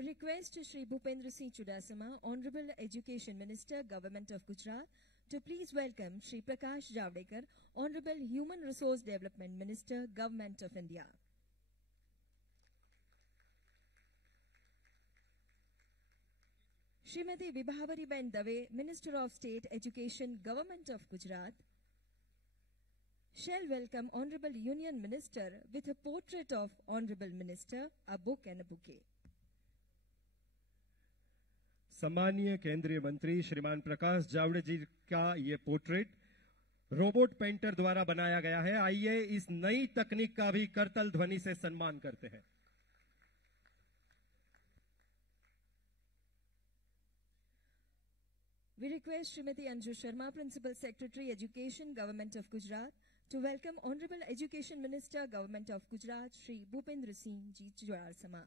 We request Shri Bhupendra Singh Chudasama, Honorable Education Minister, Government of Gujarat, to please welcome Shri Prakash Javadekar, Honorable Human Resource Development Minister, Government of India. Srimati Vibhavariben Dave, Minister of State Education, Government of Gujarat, shall welcome Honorable Union Minister with a portrait of Honorable Minister, a book and a bouquet. सम्मानीय केंद्रीय मंत्री श्रीमान प्रकाश जावड़ेकर जी का ये portrait robot painter द्वारा बनाया गया है। आइए इस नई तकनीक का भी करतल ध्वनि से सम्मान करते हैं। We request Srimati Anju Sharma, Principal Secretary, Education, Government of Gujarat, to welcome Honorable Education Minister, Government of Gujarat, Shri Bhupendra Singh Ji Chudasama.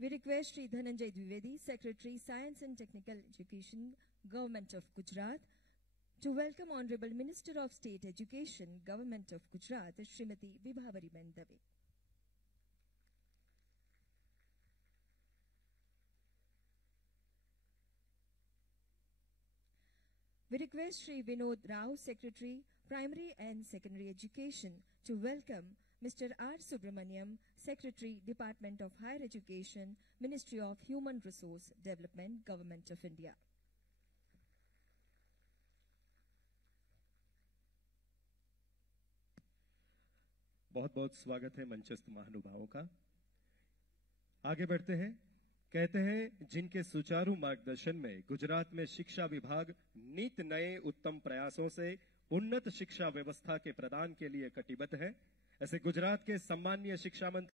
We request Shri Dhananjay Dwivedi, Secretary, Science and Technical Education, Government of Gujarat, to welcome Honorable Minister of State Education, Government of Gujarat, Srimati Vibhavariben Dave. We request Shri Vinod Rao, Secretary, Primary and Secondary Education, to welcome Mr. R. Subramaniam, Secretary, Department of Higher Education, Ministry of Human Resource Development, Government of India. बहुत बहुत स्वागत है मंचस्थ महानुभावों का। आगे बढ़ते हैं। कहते हैं जिनके सुचारू मार्गदर्शन में गुजरात में शिक्षा विभाग नित नए उत्तम प्रयासों से उन्नत शिक्षा व्यवस्था के प्रदान के लिए कटिबद्ध है, ऐसे गुजरात के सम्माननीय शिक्षा मंत्री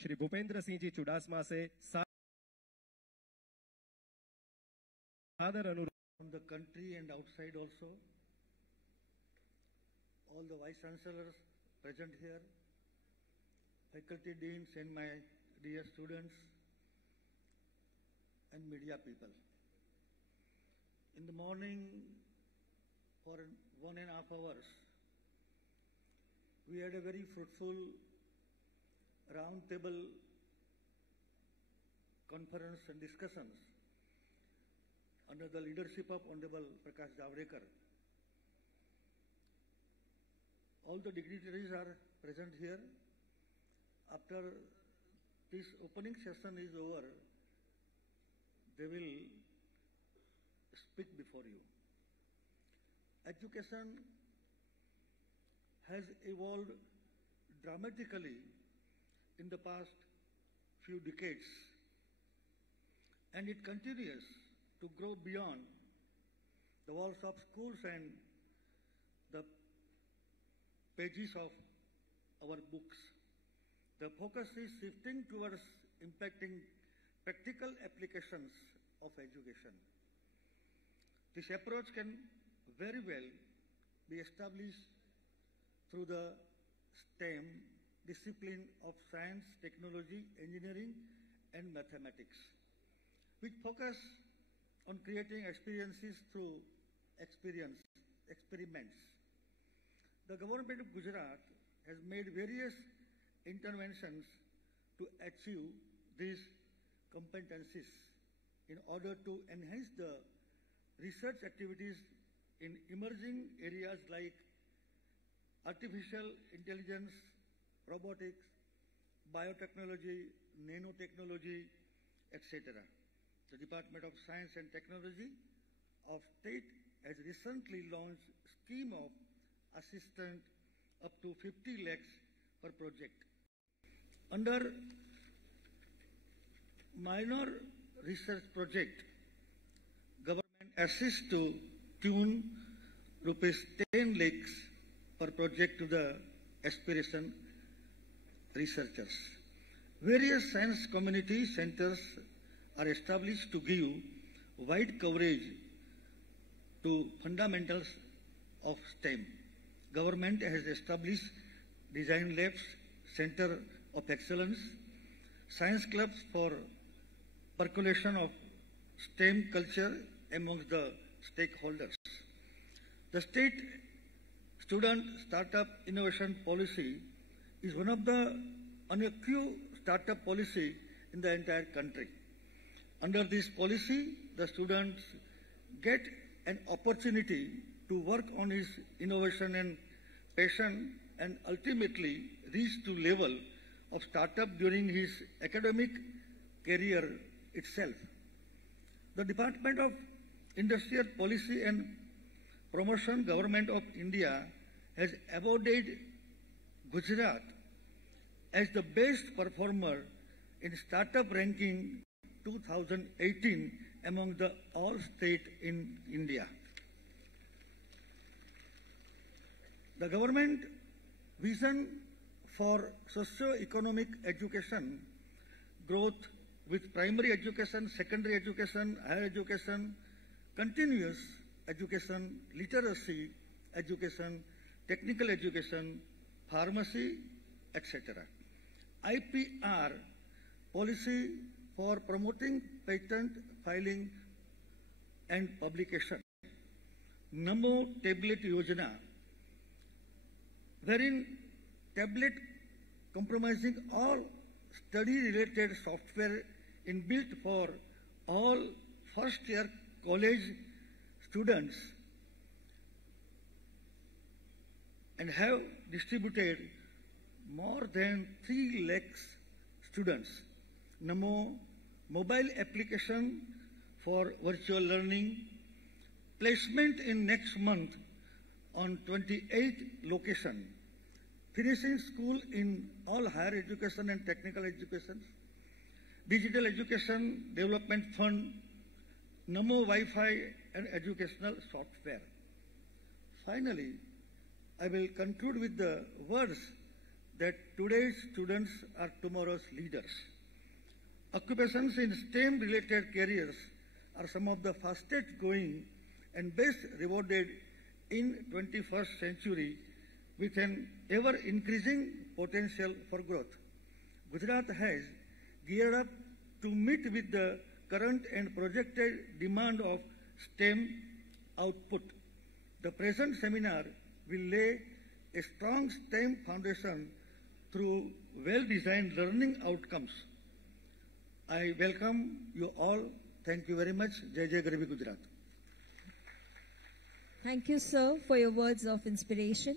श्री भूपेंद्र सिंह जी चुडासमा से सादर अनुरोध। From the country and outside also, all the vice chancellors present here, faculty deans and my dear students and media people. In the morning, for 1.5 hours, we had a very fruitful round-table conference and discussions under the leadership of Honorable Prakash Javadekar. All the dignitaries are present here. After this opening session is over, they will speak before you. Education has evolved dramatically in the past few decades, and it continues to grow beyond the walls of schools and the pages of our books. The focus is shifting towards impacting practical applications of education. This approach can very well be established through the STEM discipline of science, technology, engineering, and mathematics, which focus on creating experiences through experiments. The government of Gujarat has made various interventions to achieve these competencies in order to enhance the research activities in emerging areas like artificial intelligence, robotics, biotechnology, nanotechnology, etc. The Department of Science and Technology of State has recently launched a scheme of assistance up to 50 lakhs per project. Under minor research project, government assists to tune rupees 10 lakhs per project to the aspiration researchers. Various science community centers are established to give wide coverage to fundamentals of STEM. Government has established design labs, center of excellence, science clubs for percolation of STEM culture amongst the stakeholders. The state student startup innovation policy is one of the few startup policy in the entire country. Under this policy, the students get an opportunity to work on his innovation and passion and ultimately reach to level of startup during his academic career itself. The Department of Industrial Policy and Promotion, Government of India has awarded Gujarat as the best performer in startup ranking 2018 among the all states in India. The government vision for socio-economic education growth with primary education, secondary education, higher education, continuous education, literacy education, technical education, pharmacy, etc. IPR policy for promoting patent filing and publication. Namo Tablet Yojana, wherein tablet comprising all study-related software inbuilt for all first-year college students and have distributed more than 3 lakhs students. Namo mobile application for virtual learning, placement in next month on 28 location, finishing school in all higher education and technical education, digital education development fund, Namo Wi-Fi and educational software. Finally, I will conclude with the words that today's students are tomorrow's leaders. Occupations in STEM-related careers are some of the fastest growing and best rewarded in 21st century with an ever-increasing potential for growth. Gujarat has geared up to meet with the current and projected demand of STEM output. The present seminar will lay a strong STEM foundation through well-designed learning outcomes. I welcome you all. Thank you very much. Jai Jai Garibi Gujarat. Thank you, sir, for your words of inspiration.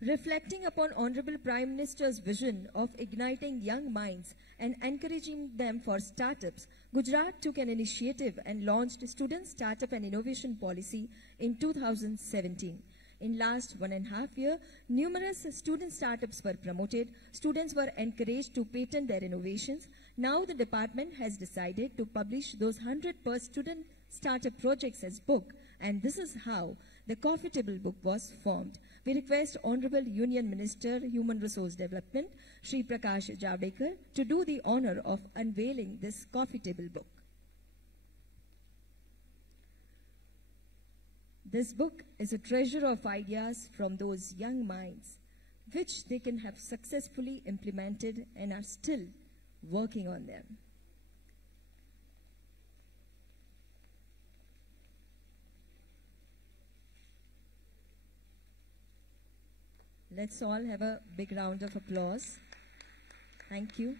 Reflecting upon Honorable Prime Minister's vision of igniting young minds and encouraging them for startups, Gujarat took an initiative and launched Student Startup and Innovation Policy in 2017. In last 1.5 years, numerous student startups were promoted. Students were encouraged to patent their innovations. Now the department has decided to publish those 100 per student startup projects as book, and this is how the coffee table book was formed. We request Honorable Union Minister, Human Resource Development, Shri Prakash Javadekar, to do the honor of unveiling this coffee table book. This book is a treasure of ideas from those young minds, which they can have successfully implemented and are still working on them. Let's all have a big round of applause. Thank you.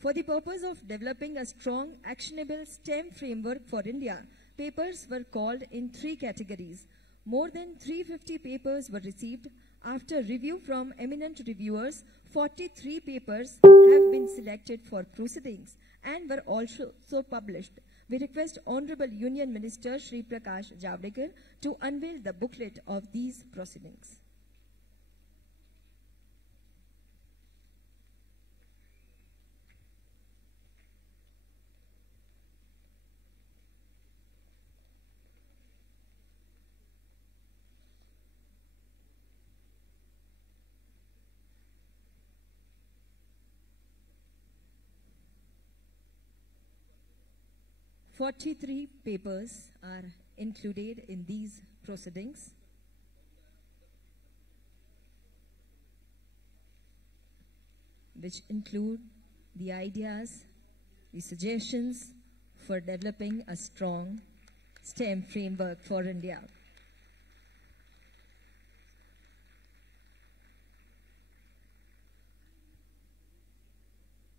For the purpose of developing a strong, actionable STEM framework for India, papers were called in 3 categories. More than 350 papers were received. After review from eminent reviewers, 43 papers have been selected for proceedings and were also published. We request Honorable Union Minister Shri Prakash Javadekar to unveil the booklet of these proceedings. 43 papers are included in these proceedings. Which include the ideas, the suggestions for developing a strong STEM framework for India.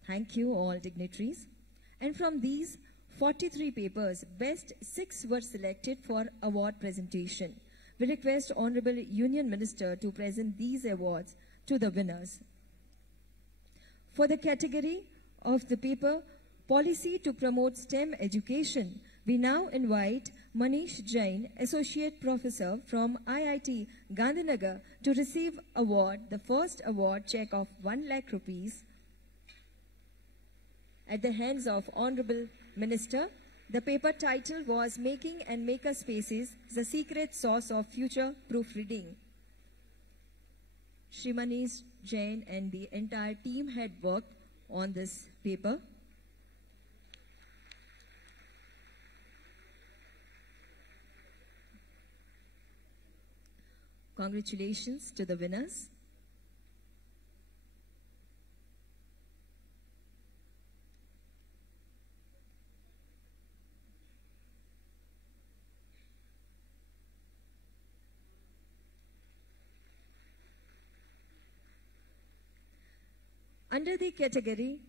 Thank you, all dignitaries. And from these 43 papers, best 6 were selected for award presentation. We request Honorable Union Minister to present these awards to the winners. For the category of the paper, Policy to Promote STEM Education, we now invite Manish Jain, Associate Professor from IIT Gandhinagar, to receive award, the first award check of 1 lakh rupees at the hands of Honorable Minister. The paper title was Making and Maker Spaces, the Secret Sauce of Future Proofreading. Shri Manish Jain and the entire team had worked on this paper. Congratulations to the winners. Under the category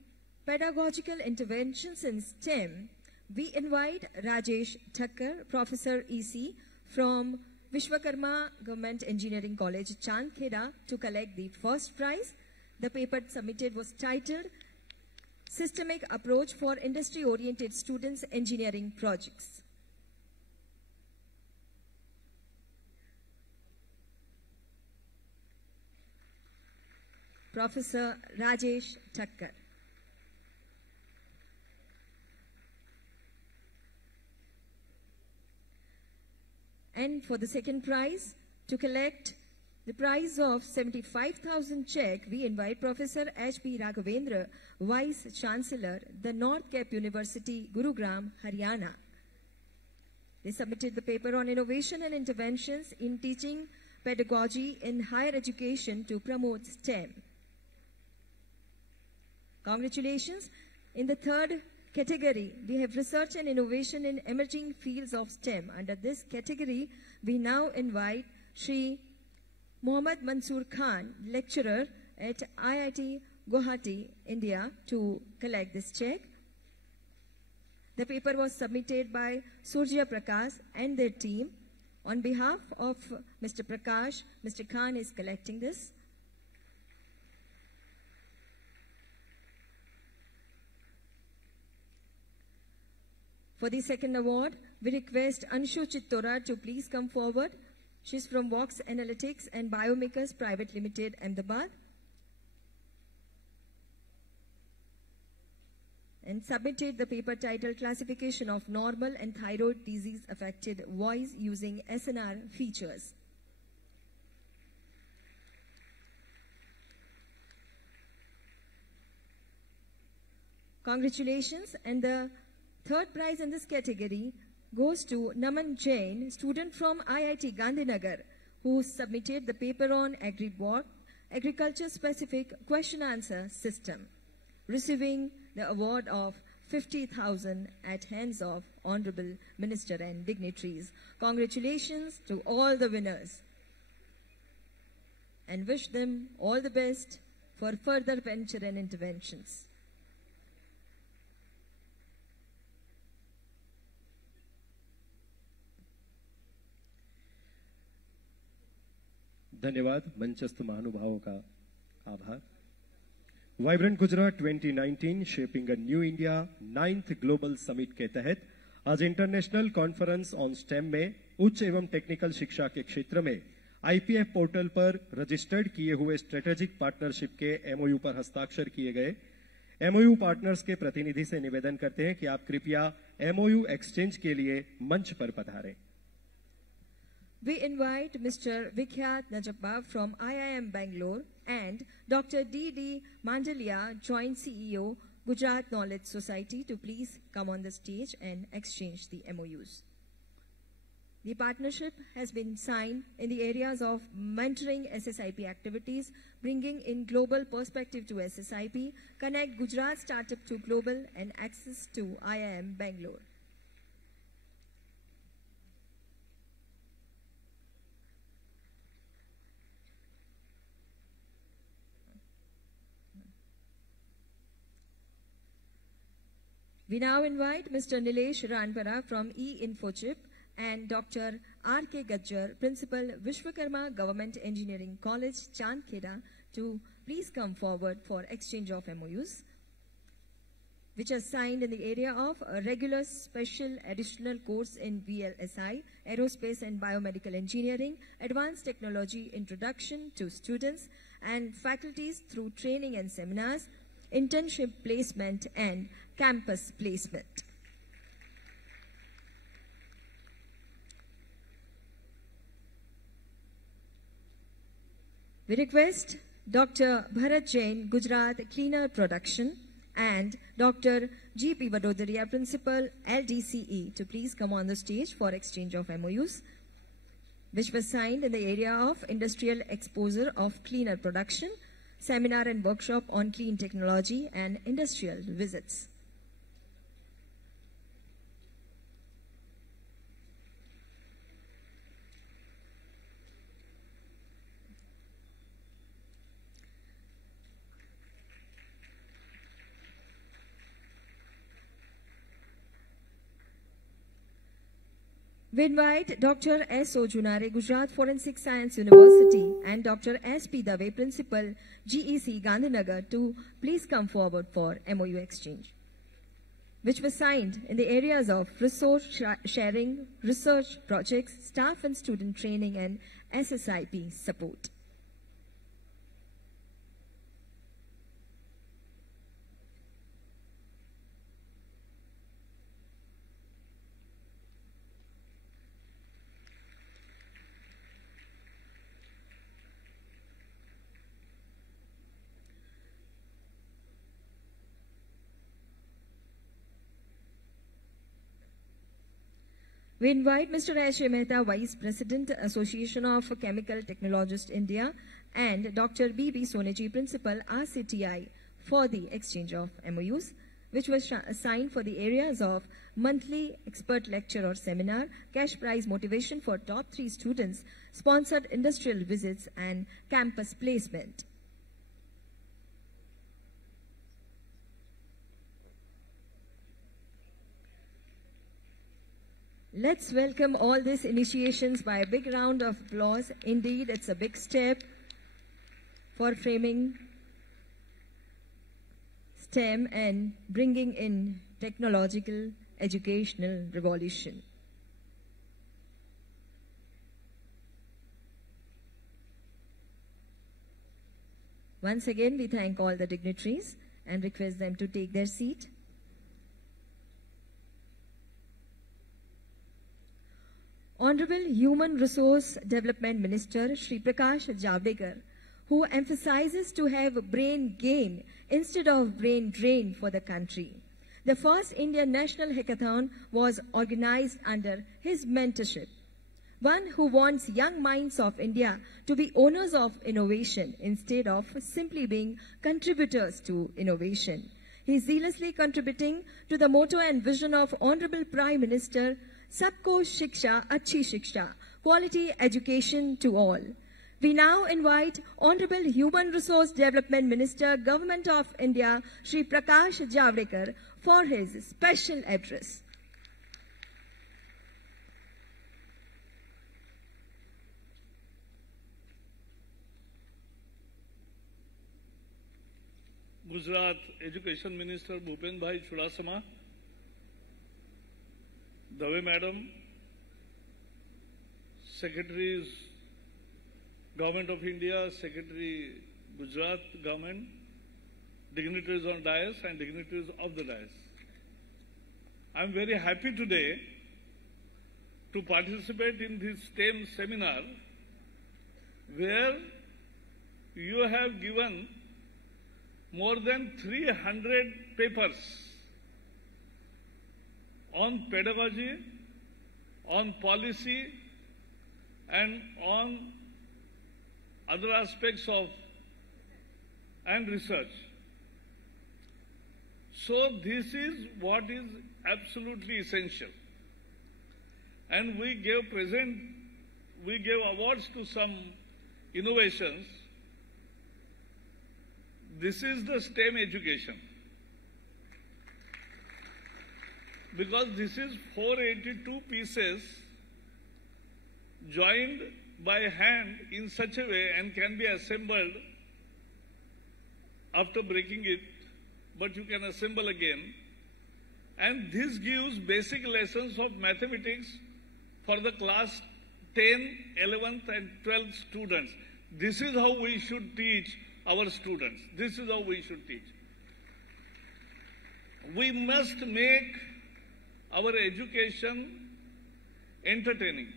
Pedagogical Interventions in STEM, we invite Rajesh Thakkar, Professor EC from Vishwakarma Government Engineering College, Chandkheda, to collect the first prize. The paper submitted was titled Systemic Approach for Industry-Oriented Students Engineering Projects. Professor Rajesh Thakkar. And for the second prize, to collect the prize of 75,000 check, we invite Professor H.P. Raghavendra, Vice Chancellor, the North Cape University, Gurugram, Haryana. They submitted the paper on innovation and interventions in teaching pedagogy in higher education to promote STEM. Congratulations. In the third category, we have research and innovation in emerging fields of STEM. Under this category, we now invite Shri Mohammad Mansoor Khan, lecturer at IIT Guwahati, India, to collect this check. The paper was submitted by Surya Prakash and their team. On behalf of Mr. Prakash, Mr. Khan is collecting this. For the second award, we request Anshu Chittora to please come forward. She's from Vox Analytics and Biomakers Private Limited, Ahmedabad, and submitted the paper titled Classification of Normal and Thyroid Disease Affected Voice Using SNR Features. Congratulations. And the third prize in this category goes to Naman Jain, student from IIT Gandhinagar, who submitted the paper on agriculture-specific question-answer system, receiving the award of 50,000 at hands of Honorable Minister and dignitaries. Congratulations to all the winners and wish them all the best for further venture and interventions. धन्यवाद मंचस्थ महानुभावों का आभार। Vibrant Gujarat 2019 shaping a new India 9th global summit के तहत आज international conference on stem में उच्च एवं technical शिक्षा के क्षेत्र में आईपीएफ पोर्टल पर रजिस्टर्ड किए हुए स्ट्रेटेजिक पार्टनरशिप के एमओयू पर हस्ताक्षर किए गए। एमओयू पार्टनर्स के प्रतिनिधि से निवेदन करते हैं कि आप कृपया एमओयू एक्सचेंज के लिए मंच पर पधारें। We invite Mr. Vikhyat Najappa from IIM Bangalore and Dr. D.D. Mandalia, Joint CEO, Gujarat Knowledge Society to please come on the stage and exchange the MOUs. The partnership has been signed in the areas of mentoring SSIP activities, bringing in global perspective to SSIP, connect Gujarat startup to global, and access to IIM Bangalore. We now invite Mr. Nilesh Ranpara from e-Infochip and Dr. R.K. Gajjar, Principal, Vishwakarma Government Engineering College, Chandkheda, to please come forward for exchange of MOUs, which are signed in the area of a regular special additional course in VLSI, Aerospace and Biomedical Engineering, Advanced Technology Introduction to students and faculties through training and seminars, internship placement and campus placement. We request Dr. Bharat Jain, Gujarat Cleaner Production, and Dr. G.P. Vadodaria, Principal, LDCE, to please come on the stage for exchange of MOUs, which was signed in the area of industrial exposure of cleaner production, seminar and workshop on clean technology, and industrial visits. We invite Dr. S. O. Junare, Gujarat Forensic Science University, and Dr. S. P. Dave, Principal, GEC Gandhinagar, to please come forward for MOU exchange, which was signed in the areas of resource sharing, research projects, staff and student training, and SSIP support. We invite Mr. S. A. Mehta, Vice President, Association of Chemical Technologists India, and Dr. B.B. Soneji, Principal, RCTI, for the exchange of MOUs, which was signed for the areas of monthly expert lecture or seminar, cash prize motivation for top 3 students, sponsored industrial visits, and campus placement. Let's welcome all these initiations by a big round of applause. Indeed, it's a big step for framing STEM and bringing in technological educational revolution. Once again, we thank all the dignitaries and request them to take their seat. Honorable Human Resource Development Minister Shri Prakash Javadekar, who emphasizes to have brain gain instead of brain drain for the country. The first Indian National Hackathon was organized under his mentorship. One who wants young minds of India to be owners of innovation instead of simply being contributors to innovation. He is zealously contributing to the motto and vision of Honorable Prime Minister, Sabko Shiksha Achhi Shiksha, quality education to all. We now invite Honorable Human Resource Development Minister, Government of India, Shri Prakash Javadekar, for his special address. Gujarat Education Minister Bhupen Bhai Chudasama, Dave Madam, Secretaries, Government of India, Secretary Gujarat Government, dignitaries on dais and dignitaries of the dais. I am very happy today to participate in this STEM seminar where you have given more than 300 papers on pedagogy, on policy, and on other aspects of and research. So this is what is absolutely essential. And we gave awards to some innovations. This is the STEM education. Because this is 482 pieces joined by hand in such a way and can be assembled after breaking it, but you can assemble again. And this gives basic lessons of mathematics for the class 10, 11th and 12th students. This is how we should teach our students. This is how we should teach. We must make our education entertaining,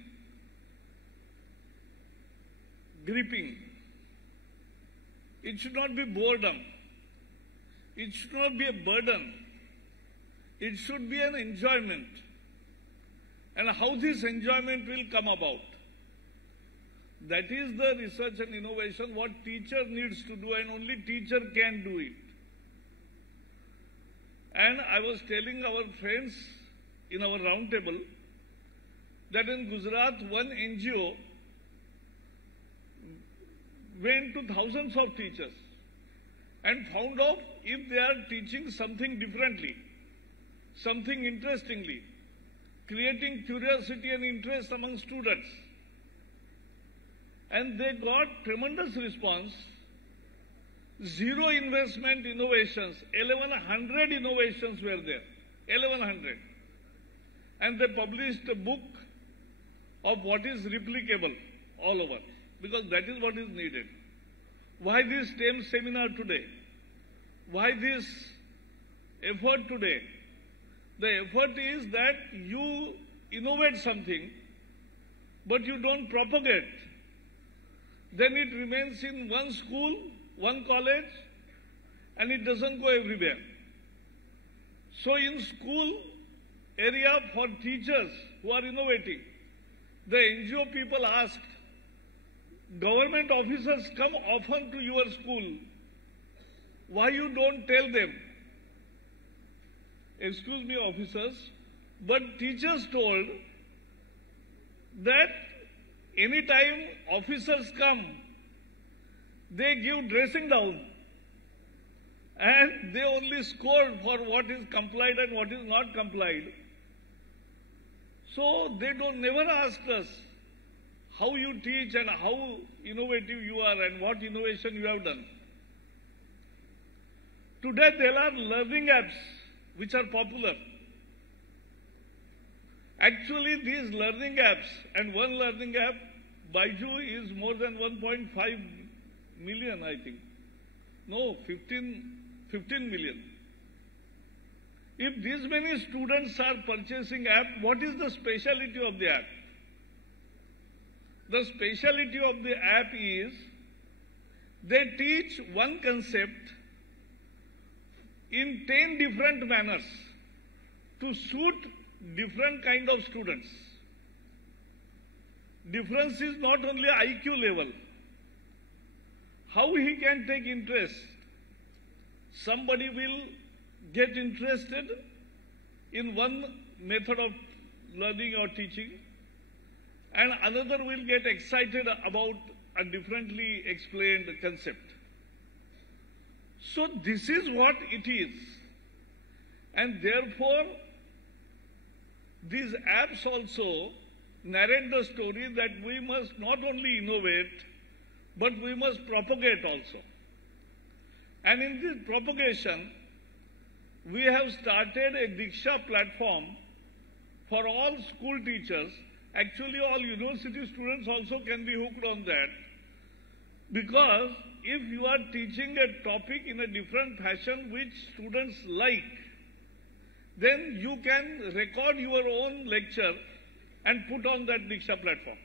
gripping. It should not be boredom. It should not be a burden. It should be an enjoyment. And how this enjoyment will come about? That is the research and innovation, what teacher needs to do, and only teacher can do it. And I was telling our friends in our round table that in Gujarat, one NGO went to thousands of teachers and found out if they are teaching something differently, something interestingly, creating curiosity and interest among students. And they got tremendous response. Zero investment innovations, 1100 innovations were there, 1100. And they published a book of what is replicable all over, because that is what is needed. Why this STEM seminar today? Why this effort today? The effort is that you innovate something, but you don't propagate. Then it remains in one school, one college, and it doesn't go everywhere. So in school area for teachers who are innovating, the NGO people asked, government officers come often to your school. Why you don't tell them? Excuse me, officers, but teachers told that anytime officers come, they give dressing down and they only scold for what is complied and what is not complied. So they never ask us how you teach and how innovative you are and what innovation you have done. Today there are learning apps which are popular. Actually these learning apps, and one learning app, Baiju, is more than 1.5 million, I think. No, 15 million. If these many students are purchasing app, what is the speciality of the app? The speciality of the app is they teach one concept in 10 different manners to suit different kind of students. Difference is not only IQ level. How he can take interest. Somebody will get interested in one method of learning or teaching, and another will get excited about a differently explained concept. So this is what it is. And therefore, these apps also narrate the story that we must not only innovate, but we must propagate also. And in this propagation, we have started a Diksha platform for all school teachers. Actually, all university students also can be hooked on that. Because if you are teaching a topic in a different fashion which students like, then you can record your own lecture and put on that Diksha platform.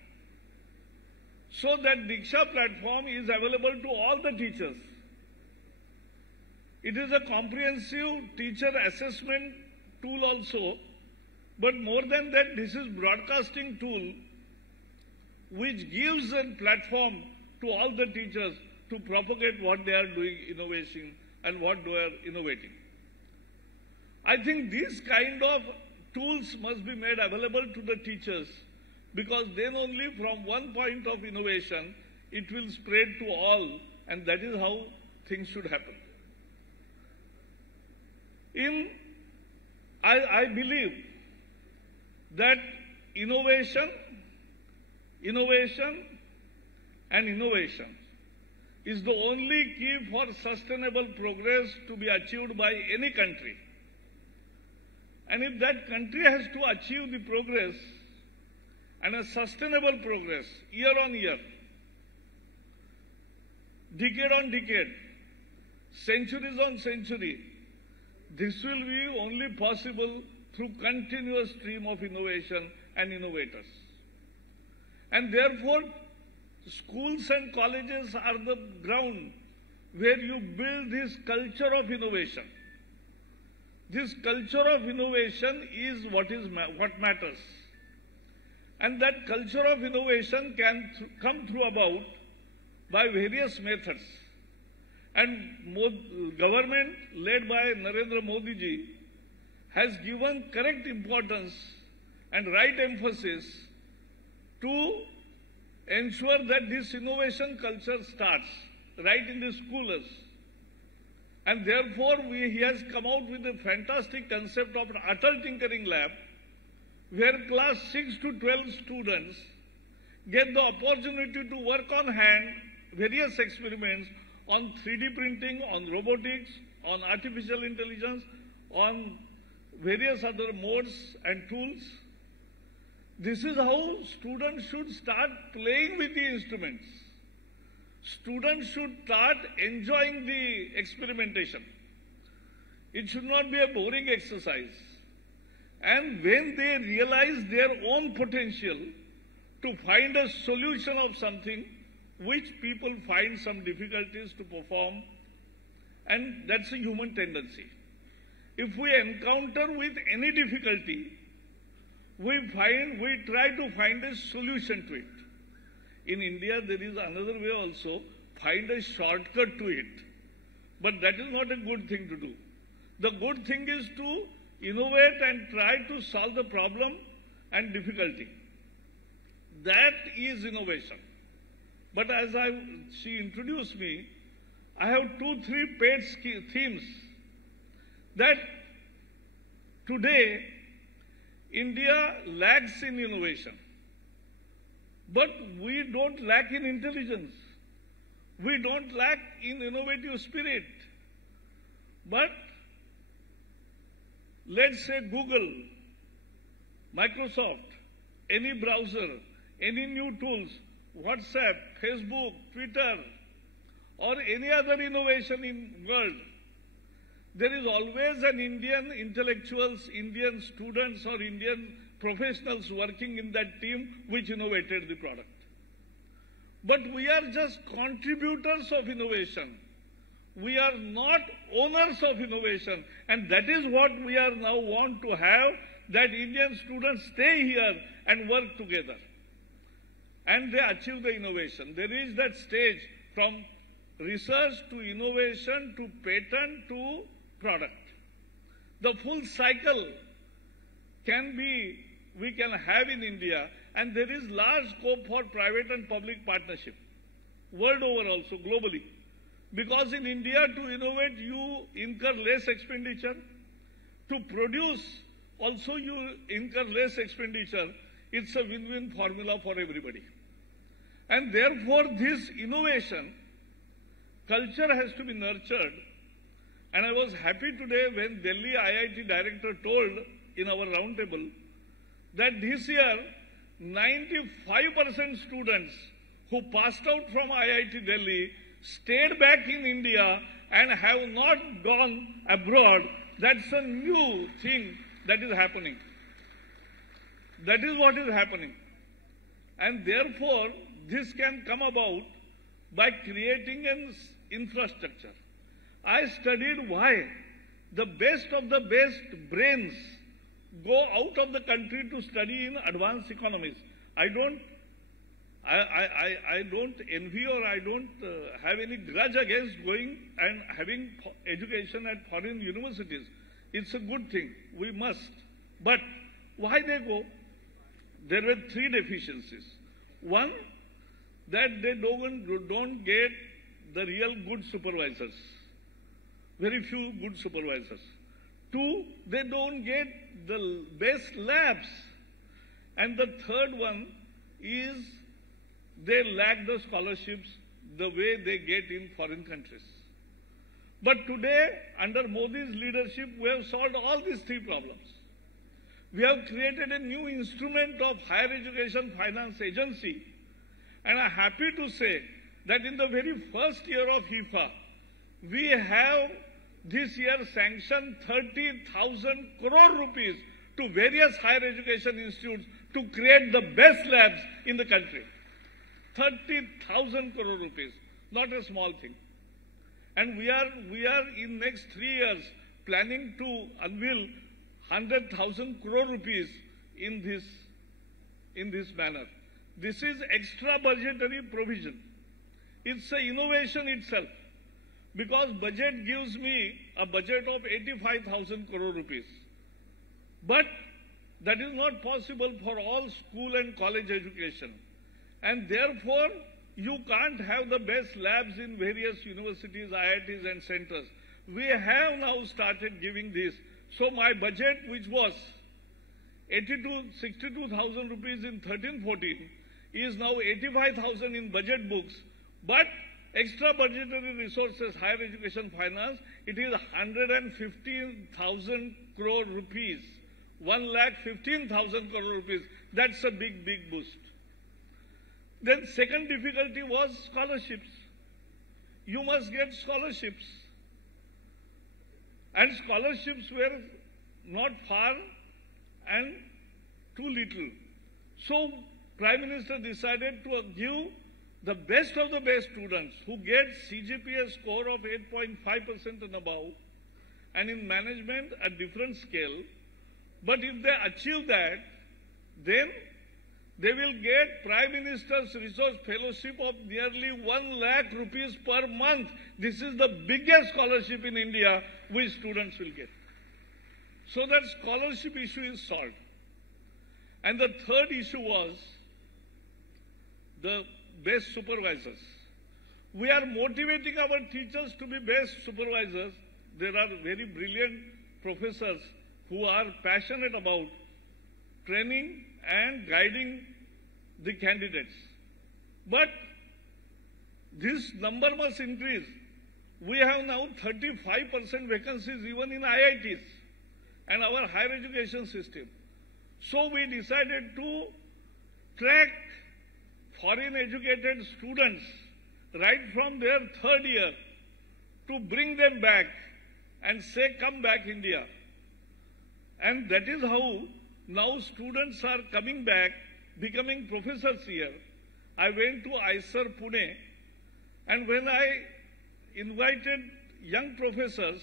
So that Diksha platform is available to all the teachers. It is a comprehensive teacher assessment tool also, but more than that, this is broadcasting tool which gives a platform to all the teachers to propagate what they are doing, innovation, and what they are innovating. I think these kind of tools must be made available to the teachers, because then only from one point of innovation, it will spread to all, and that is how things should happen. I believe that innovation is the only key for sustainable progress to be achieved by any country. And if that country has to achieve the progress and a sustainable progress year on year, decade on decade, centuries on century, this will be only possible through continuous stream of innovation and innovators. And therefore, schools and colleges are the ground where you build this culture of innovation. This culture of innovation is what matters. And that culture of innovation can come through about by various methods. And government led by Narendra Modi ji has given correct importance and right emphasis to ensure that this innovation culture starts right in the schools. And therefore, he has come out with a fantastic concept of an Atal Tinkering Lab, where class 6 to 12 students get the opportunity to work on hand various experiments on 3D printing, on robotics, on artificial intelligence, on various other modes and tools. This is how students should start playing with the instruments. Students should start enjoying the experimentation. It should not be a boring exercise. And when they realize their own potential to find a solution of something which people find some difficulties to perform, and that's a human tendency. If we encounter with any difficulty, we try to find a solution to it. In India, there is another way also, find a shortcut to it. But that is not a good thing to do. The good thing is to innovate and try to solve the problem and difficulty. That is innovation. But as she introduced me, I have 2-3 pet themes that today India lacks in innovation. But we don't lack in intelligence. We don't lack in innovative spirit. But let's say Google, Microsoft, any browser, any new tools, WhatsApp, Facebook, Twitter, or any other innovation in world, there is always an Indian intellectuals, Indian students or Indian professionals working in that team which innovated the product. But we are just contributors of innovation. We are not owners of innovation. And that is what we are now want to have, that Indian students stay here and work together. And they achieve the innovation. There is that stage from research to innovation to patent to product. The full cycle we can have in India, and there is large scope for private and public partnership, world over also, globally. Because in India, to innovate, you incur less expenditure. To produce, also you incur less expenditure. It's a win-win formula for everybody. And therefore, this innovation culture has to be nurtured. And I was happy today when Delhi IIT director told in our roundtable that this year, 95% students who passed out from IIT Delhi stayed back in India and have not gone abroad. That's a new thing that is happening. That is what is happening. And therefore, this can come about by creating an infrastructure. I studied why the best of the best brains go out of the country to study in advanced economies. I don't envy or I don't have any grudge against going and having education at foreign universities. It's a good thing. We must. But why they go? There were three deficiencies. One, that they don't get the real good supervisors. Very few good supervisors. Two, they don't get the best labs. And the third one is they lack the scholarships the way they get in foreign countries. But today, under Modi's leadership, we have solved all these three problems. We have created a new instrument of higher education finance agency. And I'm happy to say that in the very first year of HIFA, we have this year sanctioned 30,000 crore rupees to various higher education institutes to create the best labs in the country. 30,000 crore rupees, not a small thing. And we are in next 3 years planning to unveil 100,000 crore rupees in this manner. This is extra budgetary provision. It's an innovation itself, because budget gives me a budget of 85,000 crore rupees. But that is not possible for all school and college education. And therefore, you can't have the best labs in various universities, IITs and centers. We have now started giving this. So my budget, which was 62,000 rupees in 13-14, is now 85,000 in budget books. But extra budgetary resources, higher education finance, it is 115,000 crore rupees. 1,15,000 crore rupees. That's a big, big boost. Then second difficulty was scholarships. You must get scholarships. And scholarships were not far and too little. So Prime Minister decided to give the best of the best students who get CGPA score of 8.5% and above, and in management a different scale. But if they achieve that, then they will get Prime Minister's Resource Fellowship of nearly 1 lakh rupees per month. This is the biggest scholarship in India which students will get. So that scholarship issue is solved. And the third issue was the best supervisors. We are motivating our teachers to be best supervisors. There are very brilliant professors who are passionate about training and guiding the candidates. But this number must increase. We have now 35% vacancies even in IITs and our higher education system. So we decided to track foreign educated students right from their third year to bring them back and say, come back India. And that is how now students are coming back, becoming professors here. I went to ISER Pune, and when I invited young professors,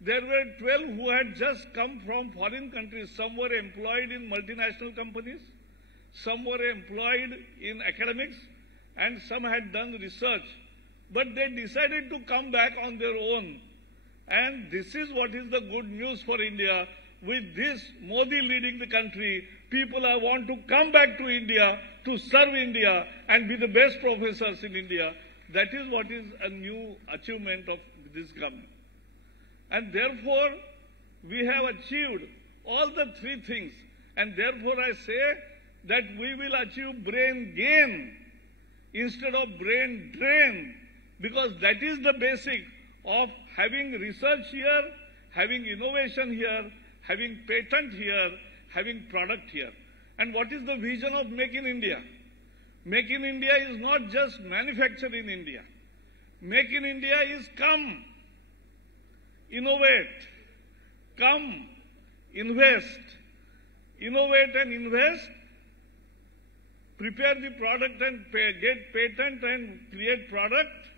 there were 12 who had just come from foreign countries. Some were employed in multinational companies, some were employed in academics, and some had done research. But they decided to come back on their own. And this is what is the good news for India. With this Modi leading the country, people want to come back to India to serve India and be the best professors in India. That is what is a new achievement of this government. And therefore, we have achieved all the three things. And therefore, I say that we will achieve brain gain instead of brain drain, because that is the basic of having research here, having innovation here, having patent here, having product here. And what is the vision of Make in India? Make in India is not just manufacture in India. Make in India is come, innovate, come, invest, innovate and invest, prepare the product and get patent and create product,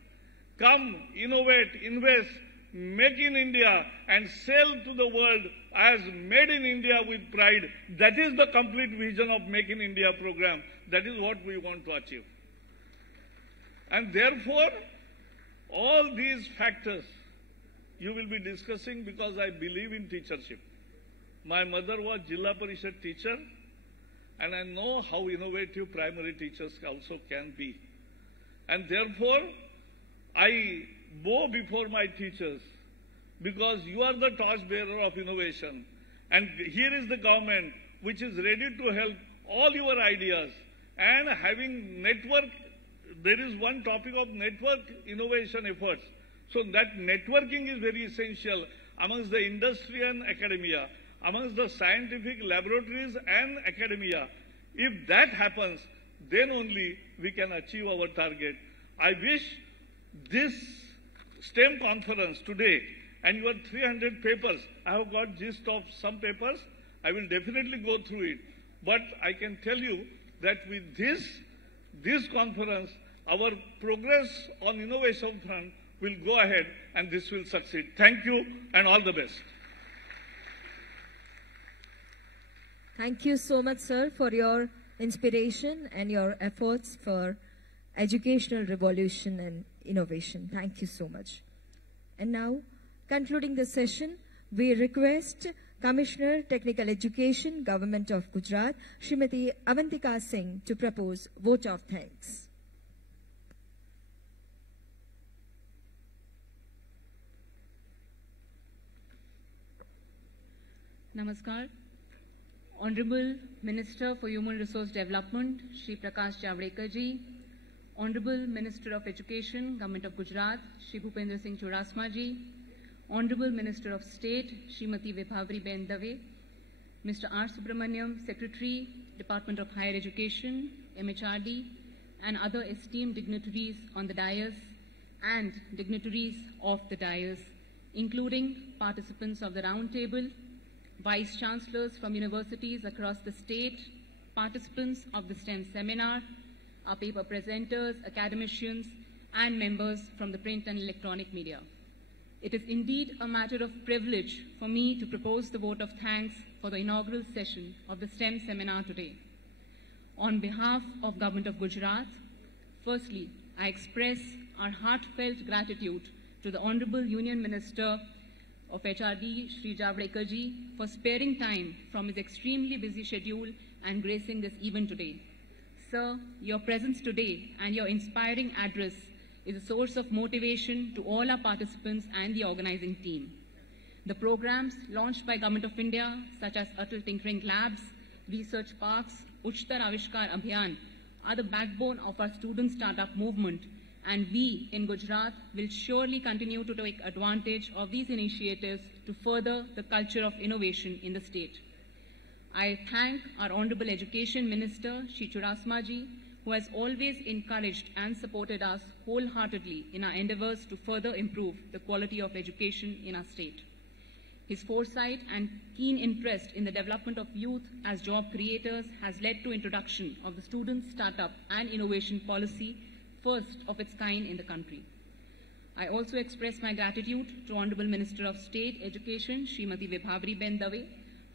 come, innovate, invest, make in India and sell to the world as made in India with pride. That is the complete vision of Make in India program. That is what we want to achieve. And therefore, all these factors you will be discussing because I believe in teachership. My mother was Jilla Parishad teacher, and I know how innovative primary teachers also can be. And therefore, I bow before my teachers because you are the torchbearer of innovation. And here is the government which is ready to help all your ideas. And having network, there is one topic of network innovation efforts. So that networking is very essential amongst the industry and academia, amongst the scientific laboratories and academia. If that happens, then only we can achieve our target. I wish this STEM conference today and your 300 papers, I have got gist of some papers, I will definitely go through it. But I can tell you that with this conference, our progress on innovation front will go ahead and this will succeed. Thank you and all the best. Thank you so much, sir, for your inspiration and your efforts for educational revolution and innovation. Thank you so much. And now, concluding the session, we request Commissioner Technical Education, Government of Gujarat, Srimati Avantika Singh, to propose vote of thanks. Namaskar. Honorable Minister for Human Resource Development, Shri Prakash Javadekar ji, Honorable Minister of Education, Government of Gujarat, Shri Bhupendra Singh Churasma ji, Honorable Minister of State, Srimati Vibhavri Ben Dave, Mr. R. Subramaniam, Secretary, Department of Higher Education, MHRD, and other esteemed dignitaries on the dais and dignitaries of the dais, including participants of the round table, Vice Chancellors from universities across the state, participants of the STEM seminar, our paper presenters, academicians, and members from the print and electronic media. It is indeed a matter of privilege for me to propose the vote of thanks for the inaugural session of the STEM seminar today. On behalf of Government of Gujarat, firstly, I express our heartfelt gratitude to the Honorable Union Minister of HRD, Shri Javadekar ji, for sparing time from his extremely busy schedule and gracing this event today. Sir, your presence today and your inspiring address is a source of motivation to all our participants and the organizing team. The programs launched by Government of India, such as Atal Tinkering Labs, Research Parks, Uchtar Avishkar Abhiyan, are the backbone of our student startup movement, and we in Gujarat will surely continue to take advantage of these initiatives to further the culture of innovation in the state. I thank our Honorable Education Minister, Shri Churasma ji, who has always encouraged and supported us wholeheartedly in our endeavors to further improve the quality of education in our state. His foresight and keen interest in the development of youth as job creators has led to introduction of the Student Startup and Innovation Policy, first of its kind in the country. I also express my gratitude to Honorable Minister of State Education, Srimati Vibhavri Ben Dave,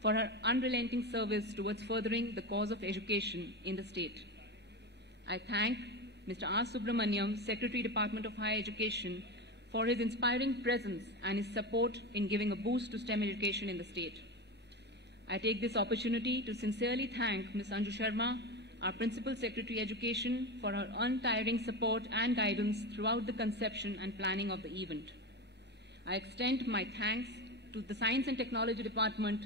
for her unrelenting service towards furthering the cause of education in the state. I thank Mr. R. Subramaniam, Secretary, Department of Higher Education, for his inspiring presence and his support in giving a boost to STEM education in the state. I take this opportunity to sincerely thank Ms. Anju Sharma, our Principal Secretary Education, for her untiring support and guidance throughout the conception and planning of the event. I extend my thanks to the Science and Technology Department,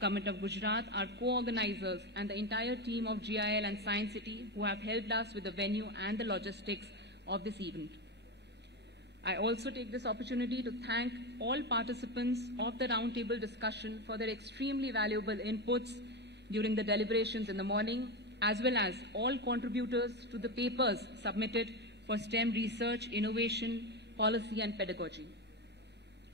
Government of Gujarat, our co-organizers, and the entire team of GIL and Science City who have helped us with the venue and the logistics of this event. I also take this opportunity to thank all participants of the roundtable discussion for their extremely valuable inputs during the deliberations in the morning, as well as all contributors to the papers submitted for STEM research, innovation, policy, and pedagogy.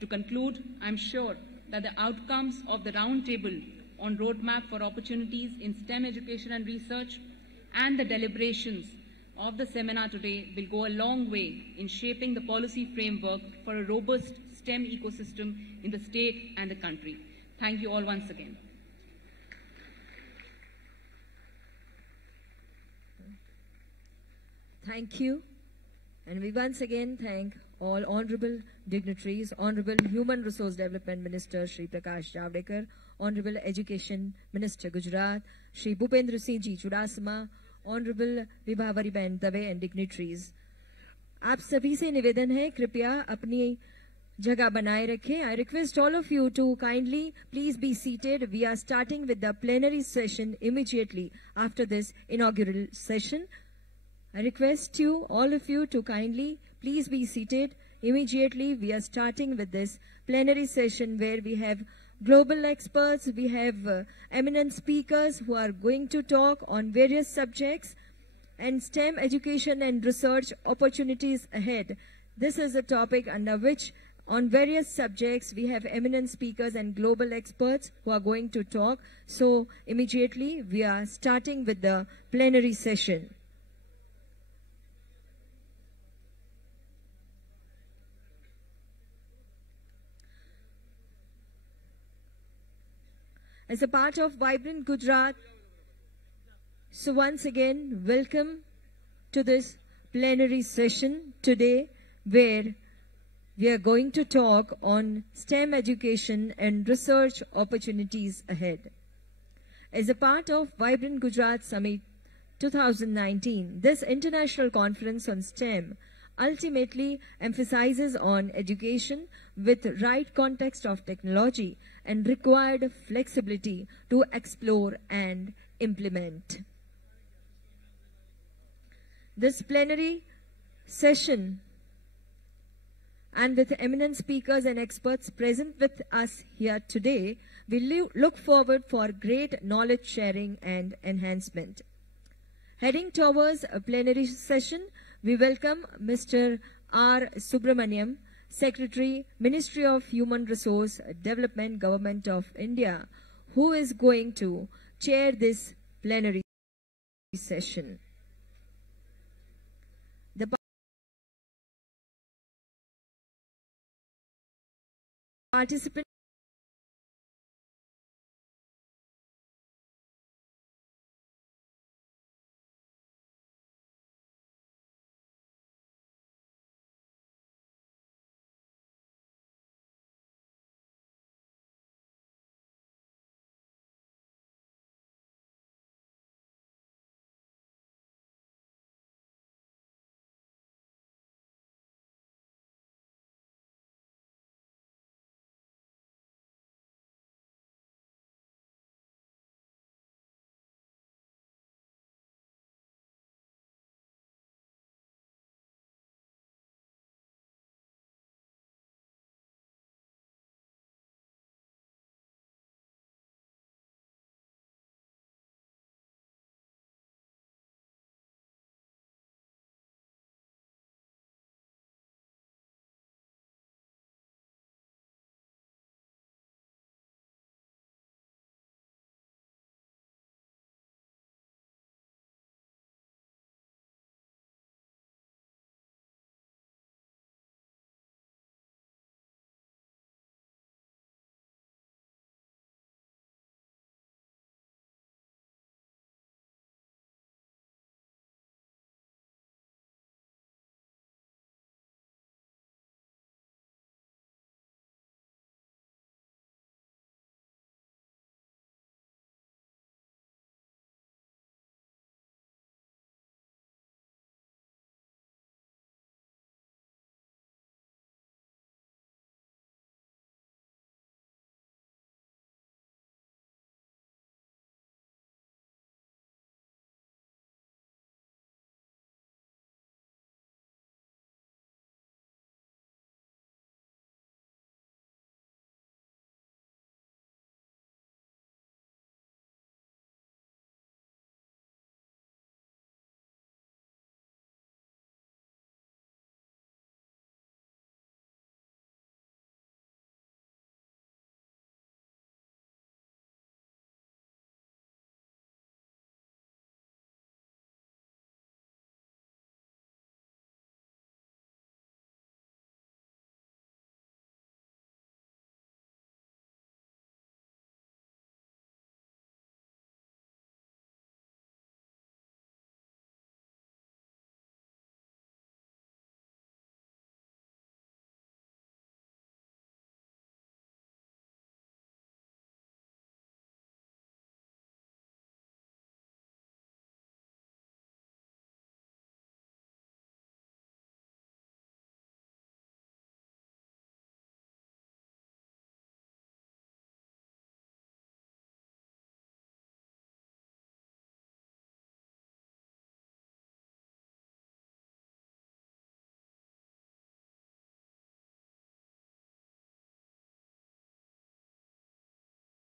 To conclude, I'm sure that the outcomes of the roundtable on roadmap for opportunities in STEM education and research and the deliberations of the seminar today will go a long way in shaping the policy framework for a robust STEM ecosystem in the state and the country. Thank you all once again. Thank you. And we once again thank all honorable dignitaries, Honorable Human Resource Development Minister Shri Prakash Javadekar, Honorable Education Minister Gujarat, Shri Bhupendra Singh Ji Chudasama, Honorable Vibhavari Ben Dave and dignitaries. आप सभी से निवेदन है कृपया अपनी जगह बनाए रखें. I request all of you to kindly please be seated. We are starting with the plenary session immediately after this inaugural session. I request you, all of you, to kindly please be seated. Immediately we are starting with this plenary session where we have global experts, we have eminent speakers who are going to talk on various subjects and STEM education and research opportunities ahead. This is a topic under which on various subjects we have eminent speakers and global experts who are going to talk. So immediately we are starting with the plenary session. As a part of Vibrant Gujarat, so once again, welcome to this plenary session today where we are going to talk on STEM education and research opportunities ahead. As a part of Vibrant Gujarat Summit 2019, this international conference on STEM ultimately emphasizes on education with right context of technology and required flexibility to explore and implement. This plenary session and with eminent speakers and experts present with us here today, we look forward for great knowledge sharing and enhancement. Heading towards a plenary session, we welcome Mr. R. Subramaniam, Secretary, Ministry of Human Resource Development, Government of India, who is going to chair this plenary session. The participants